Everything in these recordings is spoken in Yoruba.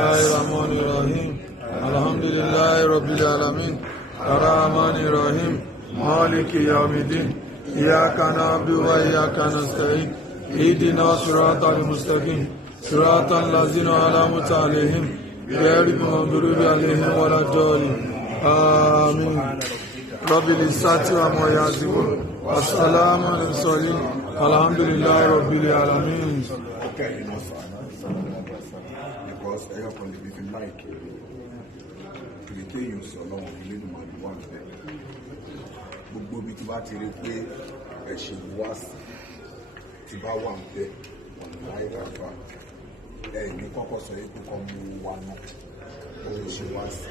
Bismillahirrahmanirrahim. Alhamdulillahi Rabbil Alamin. Ar-Rahmanirrahim. Maliki Yawmiddin. Iyyaka na'budu wa iyyaka nasta'in. Ihdinas siratal mustaqim. Siratal ladzina an'amta 'alaihim ghayril maghdubi 'alaihim waladdallin. Amin. Rabbil izzati amma yasifun. Wassalamu ala mursalin. Alhamdulillahi Rabbil Alamin. Because I have only been like to be king so long of living my one day. Gbogbo bí tí bá ti rí pé ẹ̀ṣin wá sí tí bá wà ń bẹ wọn láì ráfà ní kọ́kọ́ sọ pé kọ́ mú wa náà ó ṣe wá sí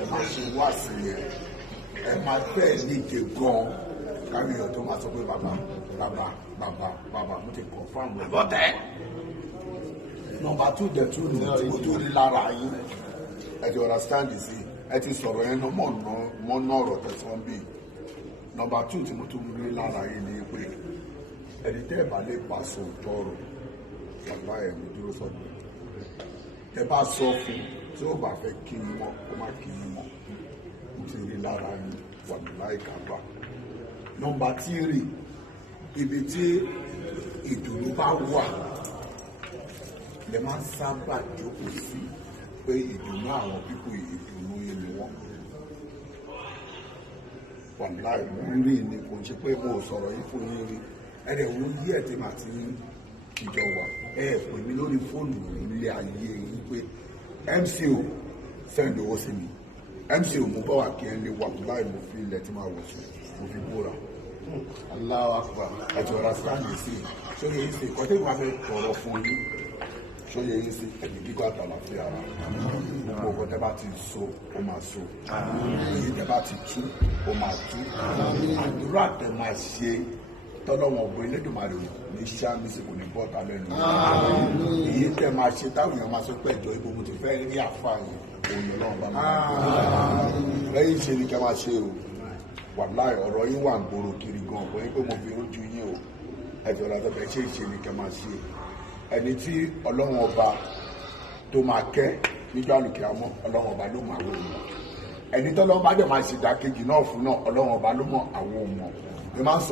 ẹ máa ṣe wá sí yẹn ẹ máa bẹ́ẹ̀ níje gan kárí ọ̀ tó máa sọ pé bàbá mo ti kọ̀ fún àwọn ọ̀tẹ́. Number 2 the two ní tí mo tó rí lára yín ẹ ti understand sí ẹ ti sọ̀rọ̀ yẹn mọ́ náà ọ̀rọ̀ tẹ̀sán bí. Number 2 tí mo tó rí lára yín ni pé ẹni tẹ́ ẹ̀ bá lè pàṣẹ òtọ́rọ̀ bàbá ẹ̀ mo dúró sọ́dọ̀ ẹ bá sọ fún tí ó bá fẹ́ kí ni mọ́ ó má kí ni mọ́ mo ti rí lára yín wà ní láìka bá. Number 3 ibi tí ìdùnnú bá wà lè máa ń sábà jókòó sí pé ìdùnnú àwọn pípò ìdùnnú yìí ni wọ́n wà láì rí ni kò ṣe pé mo sọ̀rọ̀ yìí fún yín rí ẹ̀rẹ̀ wo yí ẹ̀ tí màá ti ìjọ wà ẹ̀ pè mí lórí fóònù ilé ayé yìí pé MCO send owó sí mi MCO mo bá wà kí ẹ lè wà láì mo fi ilẹ̀ tí máa wọ̀ sí mo fi búra Allahu Akbar ẹ̀tọ́ ọ̀rọ̀ sáàlì sí sórí èyí sí ìkọ́tẹ́ ìwà fẹ́ tọrọ fún yín sórí èyí sí ẹ̀mí gígọ́ àtàlàfíà ara gbogbo ọkọ̀ tẹ́ bá ti so ó máa so èyí tẹ́ bá ti tú ó máa tú àdúrà tẹ́ máa ṣe tọ́lọ́wọ̀n ọ̀gbọ́n Elédùmarè ní sàmìsì kò ní bọ́ta lẹ́nu èyí tẹ́ máa ṣe táwọn èèyàn máa sọ pé ẹ̀jọ̀ ibo mo ti fẹ́ rí àfààní òun lọ́wọ́ bá máa lẹ́yìn ṣe ni kẹ́ máa ṣe o wàláì ọ̀rọ̀ yín wà ń gbòòrò kiri gan ọ̀pọ̀ yín pé mo fi rójú yín o ẹ̀jọ̀ la fẹ́ ṣe ìṣe ni kẹ́ máa ṣe ẹni tí ọlọ́run ọba tó máa kẹ́ níjọ́ àlùkè àmọ́ ọlọ́run ọba ló mọ àwọn òmò ẹni tọ́lọ́run bá dẹ̀ máa ṣe ìdákejì náà fún náà ọlọ́run ọba ló mọ àwọn òmò ẹ máa ń sọ